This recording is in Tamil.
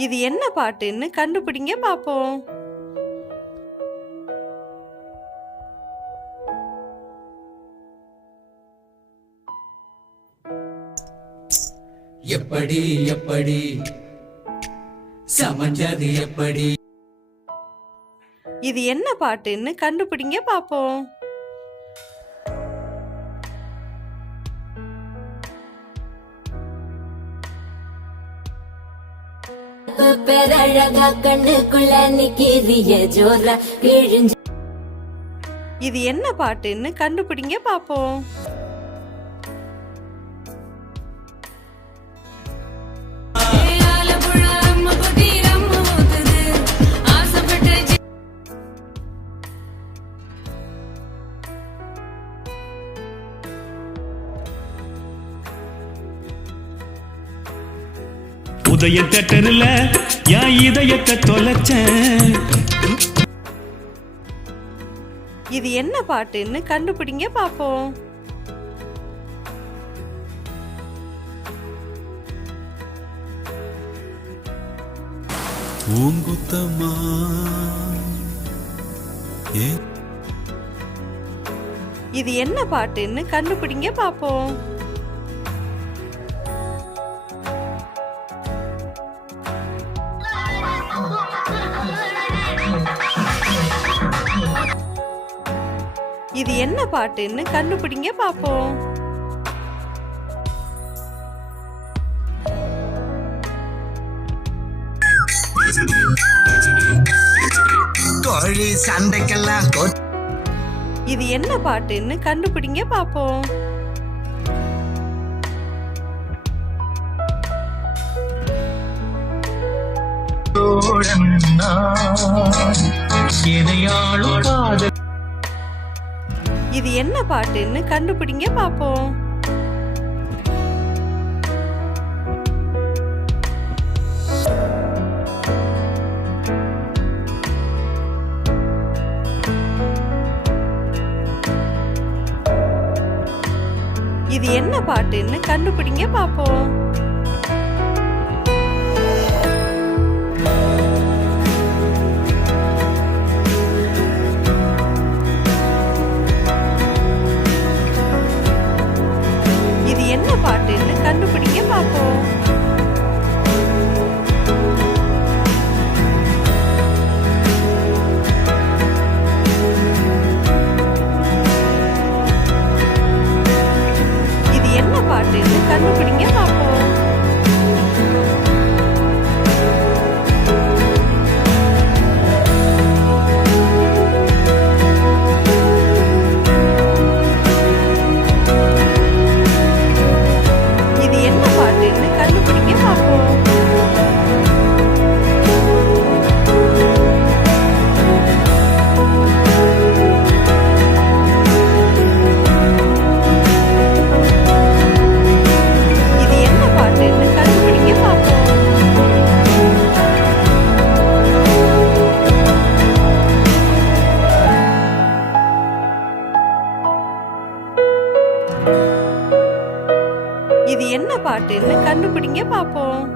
இது என்ன பாட்டுன்னு கண்டுபிடிங்க பாப்போம். எப்படி எப்படி சமஞ்சது எப்படி? இது என்ன பாட்டுன்னு கண்டுபிடிங்க பாப்போம். பேரழகா கண்ணுக்குள்ள நிக்கிறிய ஜோரா கிழிஞ்சு. இது என்ன பாட்டுன்னு கண்டுபிடிங்க பாப்போம். உதய தேட்டர்ல என் இதயத்தை தொலைச்சேன். இது என்ன பாட்டுன்னு கண்டுபிடிங்க பாப்போம். பூங்குத்தம்மா இது என்ன பாட்டுன்னு கண்டுபிடிங்க பாப்போம். இது என்ன பாட்டுன்னு கண்டுபிடிங்க பாப்போம். கோழி சண்டைக்கெல்லாம் இது என்ன பாட்டுன்னு கண்டுபிடிங்க பாப்போம். இது என்ன பாட்டுன்னு கண்டுபிடிங்க பாப்போம். இது என்ன பாட்டுன்னு கண்டுபிடிங்க பாப்போம். இது என்ன பாட்டுன்னு கண்டுபிடிங்க பாப்போம். இது என்ன பாட்டுன்னு கண்டுபிடிங்க பாப்போம். இது என்ன பாட்டுன்னு கண்டுபிடிங்க பாப்போம். இது என்ன பாட்டுன்னு கண்டுபிடிங்க பாப்போம். இது என்ன பாட்டுன்னு கண்டுபிடிங்க பாப்போம்.